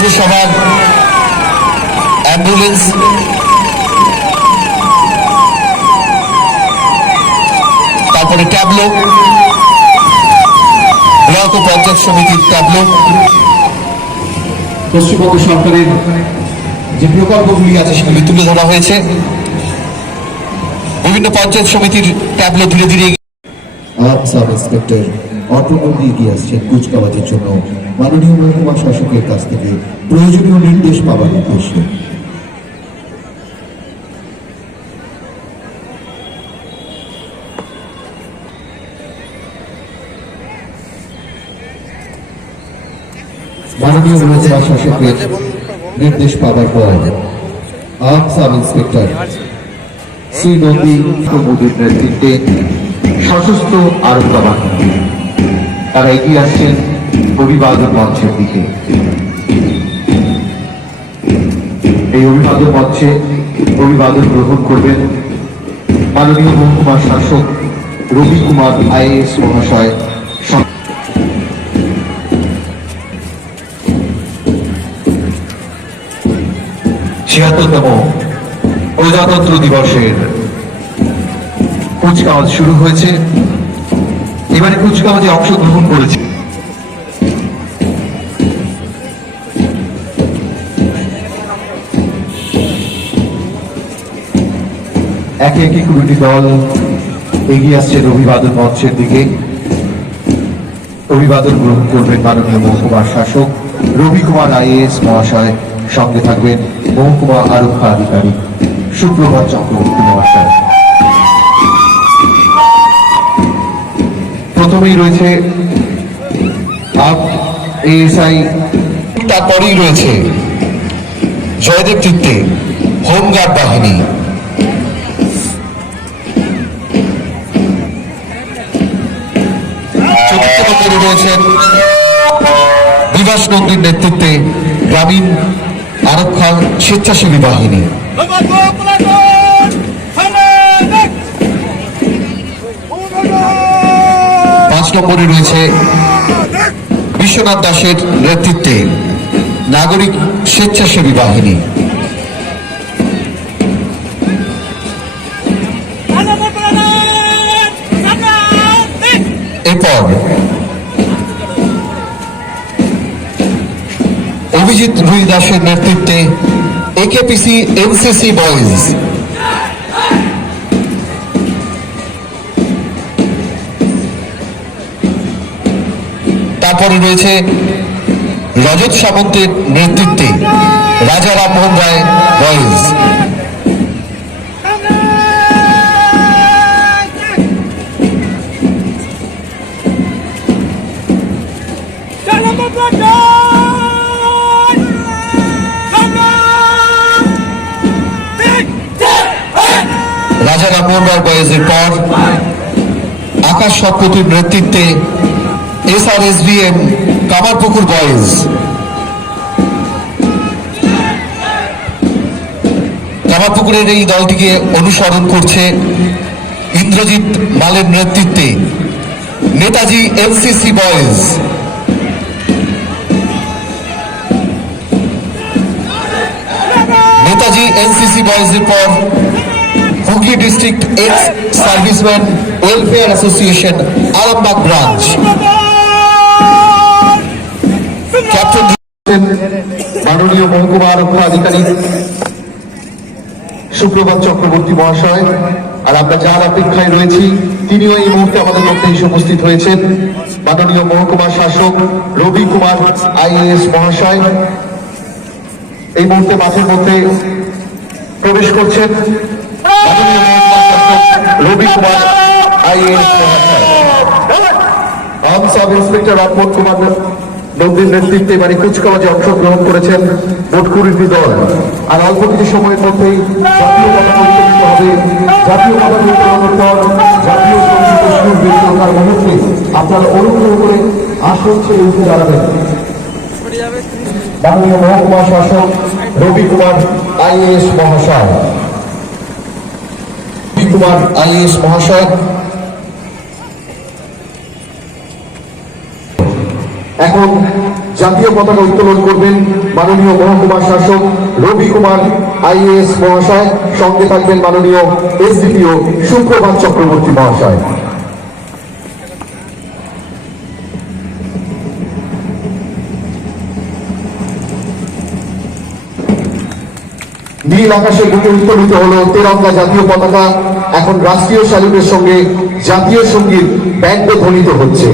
পৌরসভার অ্যাম্বুলেন্স। তারপরে tableau. Block ও পঞ্চায়েত সমিতির ট্যাবলো। পশ্চিমবঙ্গ সরকারের যে প্রকল্পগুলি আছে সেগুলি তুলে ধরা হয়েছে। বিভিন্ন পঞ্চায়েত সমিতির ট্যাবলো ধীরে ধীরে আপ সাব ইন্সপেক্টর অটোমোবিল এগিয়ে আসছেন কুচকাওয়াজের জন্য। মাননীয় মহকুমা শাসকের কাছ থেকে প্রয়োজনীয় নির্দেশ পাওয়ার উদ্দেশ্যে। নির্দেশ পাওয়ার পর আপ সাব ইন্সপেক্টর শ্রী নন্দী মোদীর নেতৃত্বে সশস্ত্র আরোগ্য বাহিনী তারা এগিয়ে আসছেন। অভিবাদন মঞ্চের দিকে। এই অভিবাদন মঞ্চে অভিবাদন গ্রহণ করবেন মাননীয় মহকুমা শাসক রবি কুমার আইএএস মহাশয়। ছিয়াত্তরতম প্রজাতন্ত্র দিবসের কুচকাওয়াজ শুরু হয়েছে। এবারে কুচকাওয়াজে অংশগ্রহণ করেছে একে একে কুড়িটি দল এগিয়ে আসছে অভিবাদন মঞ্চের দিকে। অভিবাদন গ্রহণ করবেন মাননীয় মহকুমার শাসক রবি কুমার আইএএস মহাশয়। সঙ্গে থাকবেন মহকুমা আরক্ষা আধিকারিক সুপ্রভাত চক্রবর্তী মহাশয়। প্রথমেই রয়েছে এএসআই। তারপরেই রয়েছে জয়দেব চিত্তে, হোমগার্ড বাহিনী। রয়েছেন বিভাস নন্দীর নেতৃত্বে গ্রামীণ আরক্ষা স্বেচ্ছাসেবী বাহিনী। পাঁচ নম্বরে রয়েছে বিশ্বনাথ দাসের নেতৃত্বে নাগরিক স্বেচ্ছাসেবী বাহিনী। এরপর অভিজিৎ রুই দাসের নেতৃত্বে একেপিসি এনসিসি বয়েজ তারপরে রয়েছে রজত সামন্তের নেতৃত্বে রাজা রামমোহন রায় বয়েজ রাজা রামমোহন রায় বয়েজের পর আকাশ সৎপতির নেতৃত্বে S R S B M Kamarpukur boys. কামারপুকুরের এই দলটিকে অনুসরণ করছে ইন্দ্রজিৎ মালের নেতৃত্বে Netaji NCC boys. Netaji NCC বয়েজের পর Hooghly district ex serviceman welfare association Arambagh branch captain মাননীয় মহকুমা আরক্ষা আধিকারিক সুপ্রভাত চক্রবর্তী মহাশয়, আর আমরা যার অপেক্ষায় রয়েছি, তিনিও এই মুহূর্তে আমাদের মধ্যে এসে উপস্থিত হয়েছেন। মাননীয় মহকুমা শাসক রবি কুমার আইএএস মহাশয় এই মুহূর্তে মাঠের মধ্যে প্রবেশ করছেন। Rabi Kumar IAS arm sub inspector Rammohan Kumar নন্দীর নেতৃত্বে এবারে কুচকাওয়াজে অংশগ্রহণ করেছেন মোট দল। আর অল্প কিছু সময়ের মধ্যেই জাতীয় পতাকা উত্তোলিত হবে। জাতীয় পতাকা উত্তোলনের পর জাতীয় সংগীত সুর বেরিয়ে মুহূর্তে আপনারা অনুগ্রহ করে আসন ছেড়ে উঠে দাঁড়াবেন। মাননীয় মহকুমা শাসক রবি কুমার আইএএস মহাশয়। কুমার আইএস মহাশয়। এখন জাতীয় পতাকা উত্তোলন করবেন মাননীয় মহকুমা শাসক রবি কুমার আইএএস মহাশয়। সঙ্গে থাকবেন মাননীয় এসডিপিও সুপ্রভাত চক্রবর্তী মহাশয়। নীল আকাশে বুকে উত্তোলিত হলো তেরঙ্গা জাতীয় পতাকা। এখন রাষ্ট্রীয় স্যালুটের সঙ্গে জাতীয় সংগীত ব্যান্ড ধ্বনিত হচ্ছে।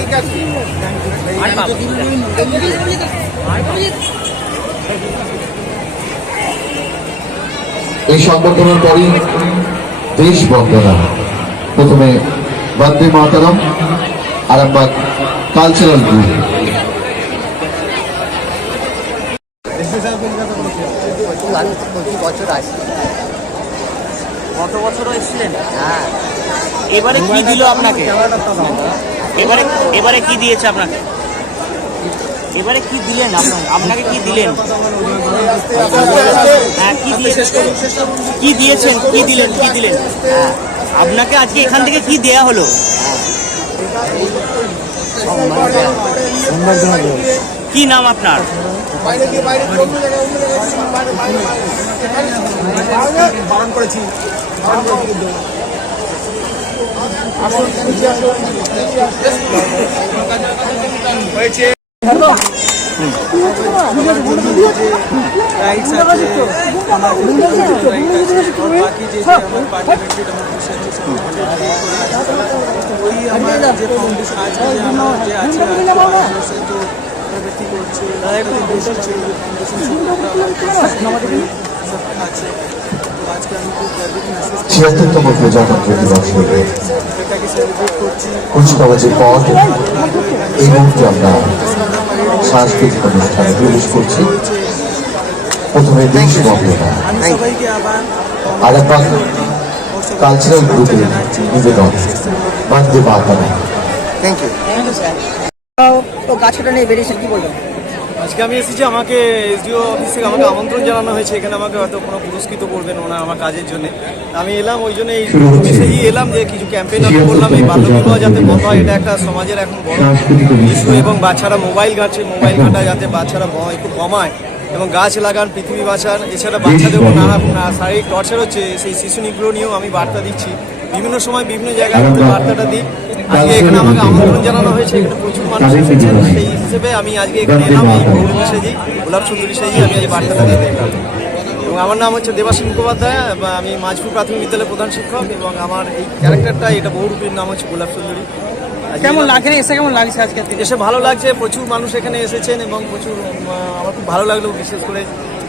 ঠিক আছি। এই সংবর্ধনার পরই দেশ বন্দনা। প্রথমে বন্দে মাতারাম আরামবাগ কালচারাল গ্রুপ। কত বছর এসেছিলেন? হ্যাঁ। এবারে কি দিল আপনাকে? এবারে এবারে কি দিয়েছে আপনাকে? এবারে কি দিলেন আপনাকে? কি দিলেন? হ্যাঁ কি দিয়েছেন কি দিয়েছেন? দিলেন? কি দিলেন? হ্যাঁ আপনাকে আজকে এখান থেকে কি দেয়া হলো? কি নাম আপনার? করেছি হয়েছে ওই আমার যে ফাউন্ডেশন আজকে আমার যে আছে ছিয়াত্তরতম প্রজাতন্ত্র দিবসে এটাকে সেলিব্রেট করছি কুচকাওয়াজের পর এই মুহূর্তে আমরা সাংস্কৃতিক অনুষ্ঠানে প্রবেশ করছি। প্রথমে দেশ সবাইকে আবার কালচারাল গ্রুপের নিবেদন। বন্দে মাতারাম তো গাছ কাটা নিয়ে বেরিয়েছেন কি বলবেন আজকে আমি এসেছি আমাকে এসডিও অফিস থেকে আমাকে আমন্ত্রণ জানানো হয়েছে। এখানে আমাকে হয়তো কোনো পুরস্কৃত করবেন ওনার আমার কাজের জন্য। আমি এলাম ওই জন্য এই মেসেজই এলাম যে কিছু ক্যাম্পেইন আমি করলাম। এই বাল্যবিবাহ যাতে বন্ধ হয় এটা একটা সমাজের এখন বড় ইস্যু এবং বাচ্চারা মোবাইল ঘাটছে মোবাইল ঘাটা যাতে বাচ্চারা একটু কমায় এবং গাছ লাগান পৃথিবী বাঁচান। এছাড়া বাচ্চাদেরও নানা শারীরিক টর্চার হচ্ছে সেই শিশু নিগ্রহ নিয়েও আমি বার্তা দিচ্ছি। বিভিন্ন সময় বিভিন্ন জায়গায় বার্তাটা দিই। আজকে এখানে আমাকে আমন্ত্রণ জানানো হয়েছে এখানে প্রচুর মানুষ এসেছেন। সেই হিসেবে আমি আজকে এখানে এলাম এই গৌরী সেজি গোলাপ সুন্দরী সেজি আমি আজ বার্তাটা দিয়ে দেখলাম এবং আমার নাম হচ্ছে দেবাশী মুখোপাধ্যায় এবং আমি মাঝপুর প্রাথমিক বিদ্যালয়ের প্রধান শিক্ষক এবং আমার এই ক্যারেক্টারটা এটা বহুরূপীর নাম হচ্ছে গোলাপ সুন্দরী। কেমন। লাগে এসে কেমন লাগছে আজকে? এসে ভালো লাগছে প্রচুর মানুষ এখানে এসেছেন এবং প্রচুর আমার খুব ভালো লাগল বিশেষ করে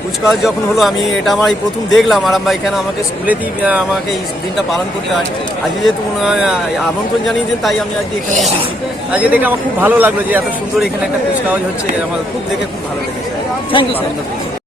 কুচকাওয়াজ যখন হলো আমি এটা আমার এই প্রথম দেখলাম। আরামবাই কেন আমাকে স্কুলেতেই আমাকে এই দিনটা পালন করতে হয়। আজকে যেহেতু আমন্ত্রণ জানিয়েছেন তাই আমি আজকে এখানে এসেছি। আজকে দেখে আমার খুব ভালো লাগল যে এত সুন্দর এখানে একটা কুচকাওয়াজ হচ্ছে। আমার খুব দেখে খুব ভালো লেগেছে। Thank you sir